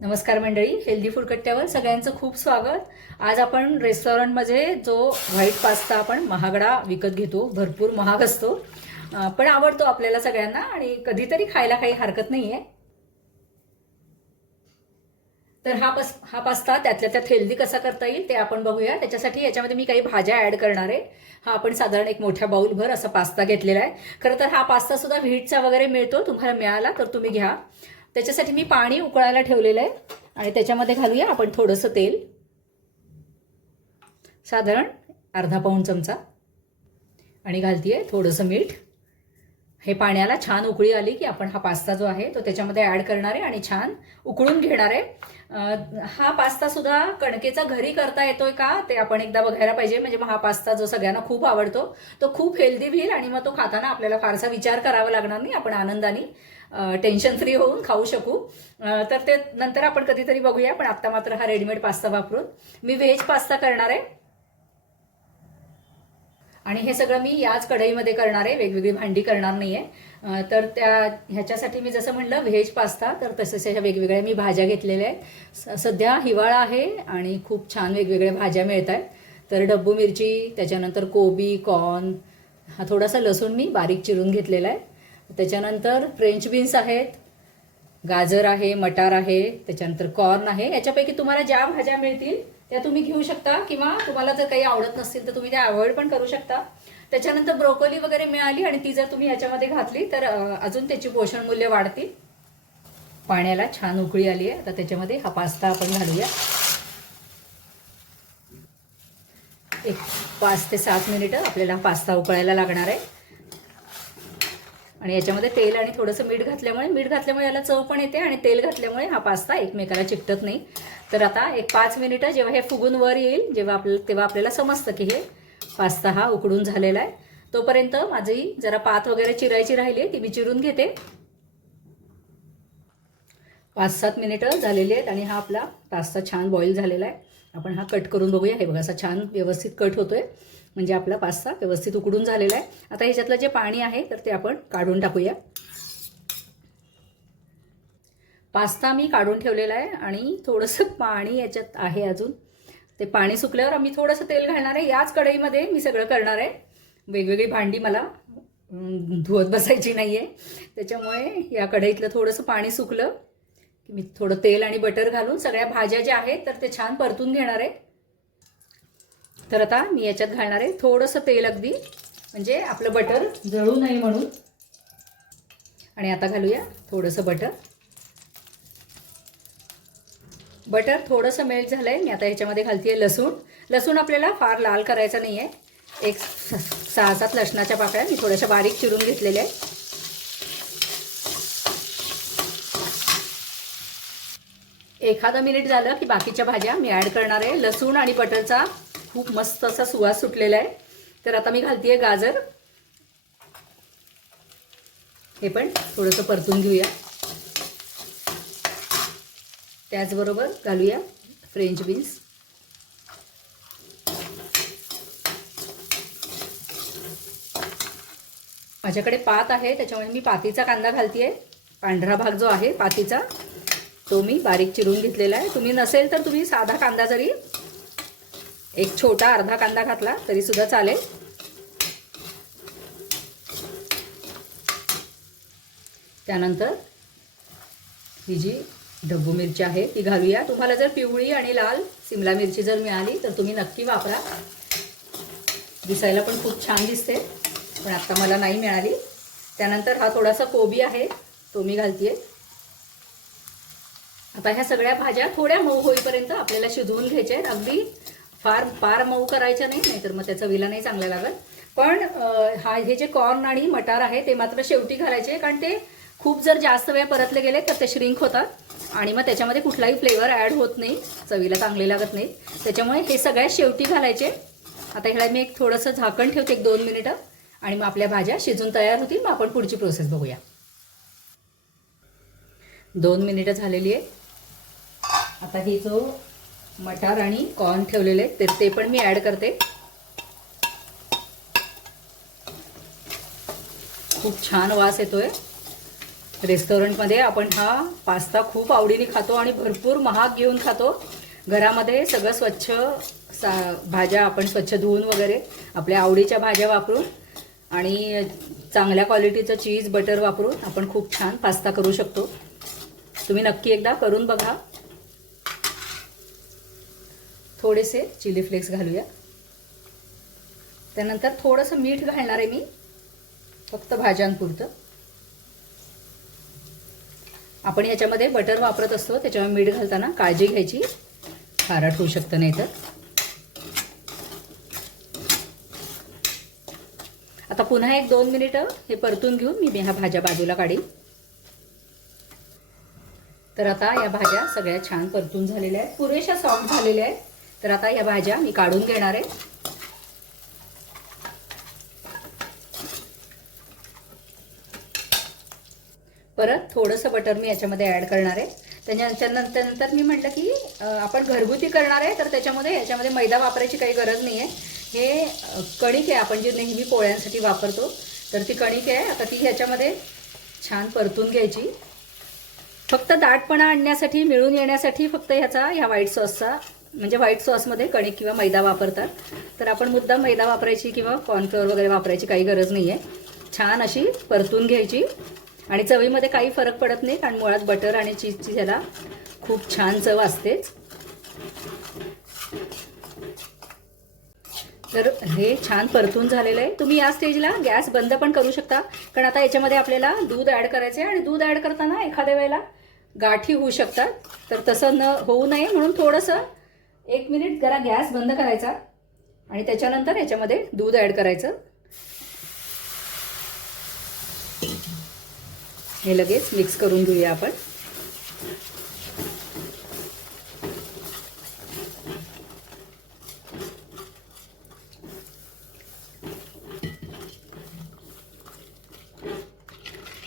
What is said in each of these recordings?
नमस्कार मंडळी healthy food कट्ट्यावर सगळ्यांचं खूप स्वागत. आज आपण रेस्टॉरंटमध्ये जो व्हाईट पास्ता आपण महागडा विकत घेतो भरपूर महाग असतो पण आवडतो आपल्याला सगळ्यांना आणि कधीतरी खायला काही हरकत नाही आहे तर हा पस हा पास्ता त्यातल्या त्यात हेल्दी कसा करता येईल ते आपण बघूया. त्याच्यासाठी याच्यामध्ये मी काही भाज्या ॲड करणार आहे. हा आपण साधारण एक मोठ्या बाऊलभर असा पास्ता घेतलेला आहे. खरं तर हा पास्ता सुद्धा व्हीटचा वगैरे मिळतो तुम्हाला मिळाला तर तुम्ही घ्या. त्याच्यासाठी मी पाणी उकळायला ठेवलेलं आहे आणि त्याच्यामध्ये घालूया आपण थोडंसं तेल. साधारण अर्धा पाऊण चमचा. आणि घालतीये थोडंसं मीठ. हे पाण्याला छान उकळी आली की आपण हा पास्ता जो आहे तो त्याच्यामध्ये ॲड करणार आहे आणि छान उकळून घेणार आहे. हा पास्ता सुद्धा कणकेचा घरी करता येतोय का ते आपण एकदा बघायला पाहिजे. म्हणजे मग हा पास्ता जो सगळ्यांना खूप आवडतो तो खूप हेल्दी होईल आणि मग तो खाताना आपल्याला फारसा विचार करावा लागणार नाही. आपण आनंदाने टेन्शन फ्री होऊन खाऊ शकू. तर ते नंतर आपण कधीतरी बघूया पण आत्ता मात्र हा रेडीमेड पास्ता वापरून. मी व्हेज पास्ता करणार आहे. आणि हे सगळं मी याच कढईमध्ये करणार आहे. वेगवेगळी भांडी करणार नाही आहे तर त्या ह्याच्यासाठी मी जसं म्हणलं व्हेज पास्ता तर तसंच ह्याच्या वेगवेगळ्या मी भाज्या घेतलेल्या आहेत. सध्या हिवाळा आहे आणि खूप छान वेगवेगळ्या भाज्या मिळत आहेत तर डब्बू मिरची त्याच्यानंतर कोबी कॉर्न हा थोडासा लसूण मी बारीक चिरून घेतलेला आहे. त्याच्यानंतर फ्रेंच बीन्स आहेत गाजर आहे मटार आहे त्याच्यानंतर कॉर्न आहे. याच्यापैकी तुम्हाला ज्या भाज्या मिळतील त्या तुम्ही घेऊ शकता किंवा तुम्हाला जर काही आवडत नसतील तर तुम्ही त्या अवॉइड पण करू शकता. त्याच्यानंतर ब्रोकोली वगैरे मिळाली आणि ती जर तुम्ही याच्यामध्ये घातली तर अजून त्याची पोषण मूल्य वाढतील. पाण्याला छान उकळी आली आहे. आता त्याच्यामध्ये हा पास्ता आपण घालूया. एक पाच ते सात मिनिटं आपल्याला पास्ता उकळायला लागणार आहे. आणि याच्यामध्ये तेल आणि थोडंसं मीठ घातल्यामुळे मीठ घातल्यामुळे याला चव पण येते आणि तेल घातल्यामुळे हा पास्ता एकमेकाला चिकटत नाही. तर आता एक पाच मिनिटं जेव्हा हे फुगून वर येईल जेव्हा आपल्याला तेव्हा आपल्याला समजतं की हे पास्ता हा उकडून झालेला आहे. तोपर्यंत माझी जरा पात वगैरे चिरायची राहिली आहे ती मी चिरून घेते. पाच सात मिनिटं झालेली आहेत आणि हा आपला पास्ता छान बॉईल झालेला आहे. आपण हा कट करून बघूया. हे बघा असा छान व्यवस्थित कट होतोय. म्हणजे आपला पास्ता व्यवस्थित उकडून झालेला आहे. आता ह्याच्यातलं जे पाणी आहे तर ते आपण काढून टाकूया. पास्ता मी काढून ठेवलेला आहे आणि थोडंसं पाणी याच्यात आहे अजून. ते पाणी सुकल्यावर आम्ही थोडंसं तेल घालणार आहे. याच कढईमध्ये मी सगळं करणार आहे. वेगवेगळी भांडी मला धुवत बसायची नाही आहे त्याच्यामुळे या कढईतलं थोडंसं पाणी सुकलं की मी थोडं तेल आणि बटर घालून सगळ्या भाज्या ज्या आहेत तर ते छान परतून घेणार आहे. तर आता मी याच्यात घालणार आहे थोडंसं तेल अगदी म्हणजे आपलं बटर जळू नये म्हणून. आणि आता घालूया थोडंसं बटर. बटर थोडंसं मेल्ट झालं आहे मी आता ह्याच्यामध्ये घालते लसूण. लसूण आपल्याला फार लाल करायचा नाही आहे एक सहा सात लसणाच्या पाकळ्या मी थोड्याशा बारीक चिरून घेतलेल्या आहे एखादं मिनिट झालं की बाकीच्या भाज्या मी ॲड करणार आहे. लसूण आणि बटरचा खूप मस्त असा सुवास सुटलेला आहे. तर आता मी घालतीये गाजर. हे पण थोडंसं परतून घेऊया. त्याचबरोबर घालूया फ्रेंच बीन्स माझ्याकडे पात आहे त्याच्यामुळे मी पातीचा कांदा घालतीये. पांढरा भाग जो आहे पातीचा तो मी बारीक चिरून घेतलेला आहे. तुम्ही नसेल तर तुम्ही साधा कांदा जरी एक छोटा अर्धा कांदा घातला तरी सुद्धा चालेल. त्यानंतर ही जी ढब्बू मिरची आहे ती घालूया. तुम्हाला जर पिवळी आणि लाल सिमला मिरची जर मिळाली तर तुम्ही नक्की वापरा. दिसायला पण खूप छान दिसते पण आत्ता मला नाही मिळाली. त्यानंतर हा थोडासा कोबी आहे तो मी घालते आता ह्या सगळ्या भाज्या थोड्या मऊ होईपर्यंत आपल्याला शिजवून घ्यायच्या आहेत. अगदी फार फार मऊ करायच्या नाही नाहीतर मग त्याचा विला नाही चांगला लागत. पण हा हे जे कॉर्न आणि मटार आहे ते मात्र शेवटी घालायचे कारण ते खूप जर जास्त वेळ परतले गेले तर ते श्रिंक होतात. आणि मग त्याच्यामध्ये कुठलाही फ्लेवर ॲड होत नाही चवीला चांगले लागत नाही त्याच्यामुळे हे सगळ्यात शेवटी घालायचे. आता ह्याला मी एक थोडंसं झाकण ठेवते एक दोन मिनिटं. आणि मग आपल्या भाज्या शिजून तयार होतील मग आपण पुढची प्रोसेस बघूया. दोन मिनिटं झालेली आहे. आता ही जो मटार आणि कॉर्न ठेवलेले ते ते पण मी ॲड करते. खूप छान वास येतोय. रेस्टॉरंटमध्ये आपण हा पास्ता खूप आवडीने खातो आणि भरपूर महाग घेऊन खातो. घरामध्ये सगळं स्वच्छ सा भाज्या आपण स्वच्छ धुवून वगैरे आपल्या आवडीच्या भाज्या वापरून आणि चांगल्या क्वालिटीचं चीज बटर वापरून आपण खूप छान पास्ता करू शकतो. तुम्ही नक्की एकदा करून बघा. थोडेसे चिली फ्लेक्स घालूया. त्यानंतर थोडंसं मीठ घालणार आहे मी फक्त भाज्यांपुरतं. आपण याच्यामध्ये बटर वापरत असतो त्याच्यामुळे मीठ घालताना काळजी घ्यायची खारट होऊ शकतं नाही तर. आता पुन्हा एक दोन मिनिटं हे परतून घेऊन मी ह्या भाज्या बाजूला काढीन. तर आता या भाज्या सगळ्या छान परतून झालेल्या आहेत. पुरेशा सॉफ्ट झालेल्या आहेत. तर आता या भाज्या मी काढून घेणार आहे. परत थोडंसं बटर मी याच्यामध्ये ॲड करणार आहे. त्याच्यानंतर नंतर मी म्हटलं की आपण घरगुती करणार आहे तर त्याच्यामध्ये याच्यामध्ये मैदा वापरायची काही गरज नाही आहे हे कणिक आहे आपण जी नेहमी पोळ्यांसाठी वापरतो तर ती कणिक आहे. आता ती ह्याच्यामध्ये छान परतून घ्यायची. फक्त दाटपणा आणण्यासाठी मिळून येण्यासाठी फक्त ह्याचा ह्या व्हाईट सॉसचा म्हणजे व्हाईट सॉसमध्ये कणिक किंवा मैदा वापरतात. तर आपण मुद्दा मैदा वापरायची किंवा कॉर्नफ्लोअर वगैरे वापरायची काही गरज नाही आहे छान अशी परतून घ्यायची. आणि चवीमध्ये काही फरक पडत नाही कारण मुळात बटर आणि चीजची ह्याला खूप छान चव असतेच. तर हे छान परतून झालेलं आहे. तुम्ही या स्टेजला गॅस बंद पण करू शकता. कारण आता याच्यामध्ये आपल्याला दूध ॲड करायचं आहे आणि दूध ॲड करताना एखाद्या वेळेला गाठी होऊ शकतात. तर तसं न होऊ नये म्हणून थोडंसं एक मिनिट जरा गॅस बंद करायचा आणि त्याच्यानंतर याच्यामध्ये दूध ॲड करायचं. हे लगेच मिक्स करून घेऊया आपण.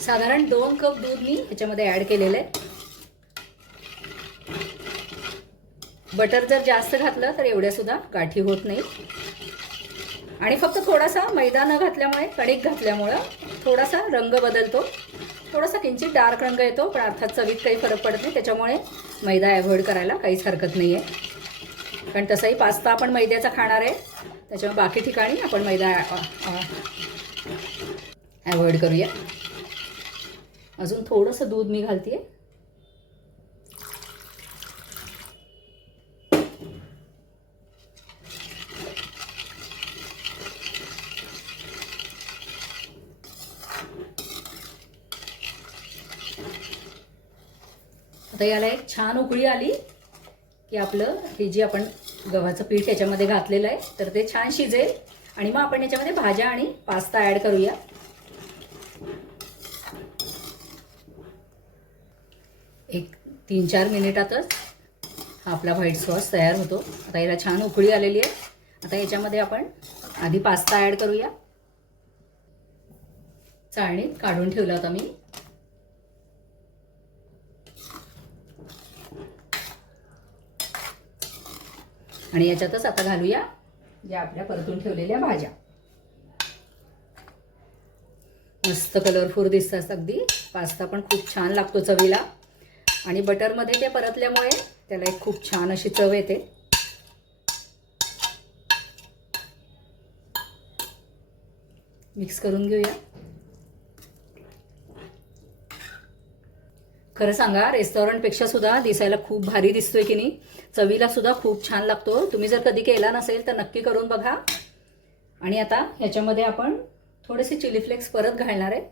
साधारण दोन कप दूध मी ह्याच्यामध्ये ॲड केलेलं आहे. बटर जर जास्त घातलं तर एवढ्यासुद्धा गाठी होत नाही. आणि फक्त थोडासा मैदा न घातल्यामुळे कणिक घातल्यामुळं थोडासा रंग बदलतो. थोडासा किंचित डार्क रंग येतो पण अर्थात चवीत काही फरक पडत नाही. त्याच्यामुळे मैदा अवॉइड करायला काहीच हरकत नाही आहे कारण तसाही पास्ता आपण मैद्याचा खाणार आहे. त्याच्यामुळे बाकी ठिकाणी आपण मैदा अवॉइड करूया. अजून थोडंसं दूध मी घालते आता याला एक छान उकळी आली की आपलं हे जे आपण गव्हाचं पीठ याच्यामध्ये घातलेलं आहे तर ते छान शिजेल. आणि मग आपण याच्यामध्ये भाज्या आणि पास्ता ॲड करूया. एक तीन चार मिनिटातच हा आपला व्हाईट सॉस तयार होतो. आता याला छान उकळी आलेली आहे. आता याच्यामध्ये आपण आधी पास्ता ॲड करूया. चाळणीत काढून ठेवला होता मी. आणि याच्यातच आता घालूया ज्या आपल्या परतून ठेवलेल्या भाज्या. मस्त कलरफुल दिसतात अगदी. पास्ता पण खूप छान लागतो चवीला. आणि बटरमध्ये ते परतल्यामुळे त्याला एक खूप छान अशी चव येते. मिक्स करून घेऊया. खरं सांगा रेस्टॉरंटपेक्षा सुद्धा दिसायला खूप भारी दिसतोय की नाही. चवीला सुद्धा खूप छान लागतो. तुम्ही जर कधी केला नसेल तर नक्की करून बघा. आणि आता ह्याच्यामध्ये आपण थोडेसे चिली फ्लेक्स परत घालणार आहे.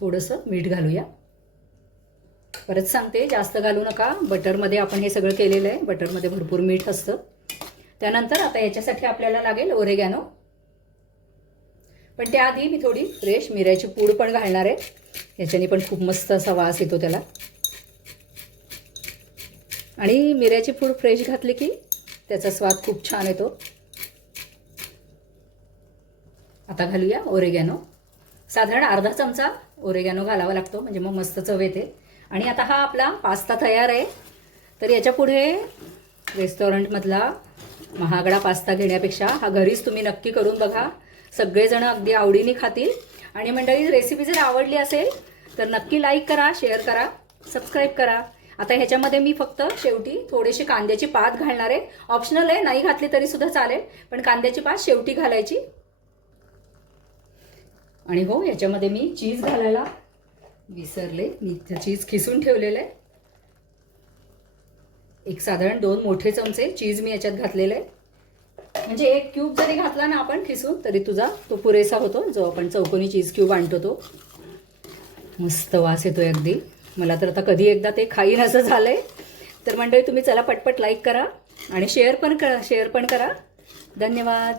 थोडंसं मीठ घालूया. परत सांगते जास्त घालू नका. बटरमध्ये आपण हे सगळं केलेलं आहे. बटरमध्ये भरपूर मीठ असतं. त्यानंतर आता याच्यासाठी आपल्याला लागेल ओरेगॅनो. पण त्याआधी मी थोडी फ्रेश मिऱ्याची पूड पण घालणार आहे. याच्याने पण खूप मस्त असा वास येतो त्याला. आणि मिऱ्याची पूड फ्रेश घातली की त्याचा स्वाद खूप छान येतो. आता घालूया ओरेगॅनो. साधारण अर्धा चमचा ओरेगॅनो घालावा लागतो म्हणजे मग मस्त चव येते. आणि आता हा आपला पास्ता तयार आहे. तर याच्यापुढे रेस्टॉरंटमधला महागडा पास्ता घेण्यापेक्षा हा घरीच तुम्ही नक्की करून बघा. सगळेजण अगदी आवडीने खातील. आणि मंडळी रेसिपी जर आवडली असेल तर नक्की लाईक करा शेअर करा सबस्क्राईब करा. आता ह्याच्यामध्ये मी फक्त शेवटी थोडेसे कांद्याची पात घालणार आहे. ऑप्शनल आहे नाही घातली तरी सुद्धा चालेल पण कांद्याची पात शेवटी घालायची. आणि हो याच्यामध्ये मी चीज घालायला विसरले. मी चीज खिसून ठेवलेलं आहे. एक साधारण दोन मोठे चमचे चीज मी याच्यात घातलेले आहे. म्हणजे एक क्यूब जरी घातला ना आपण खिसून तरी तुझा तो पुरेसा होतो जो आपण चौकोनी चीज क्यूब आणतो तो. मस्त वास येतोय अगदी. मला तर आता कधी एकदा ते खाईन असं झालंय. तर मंडळी तुम्ही चला पटपट लाईक करा आणि शेअर पण करा शेअर पण करा. धन्यवाद.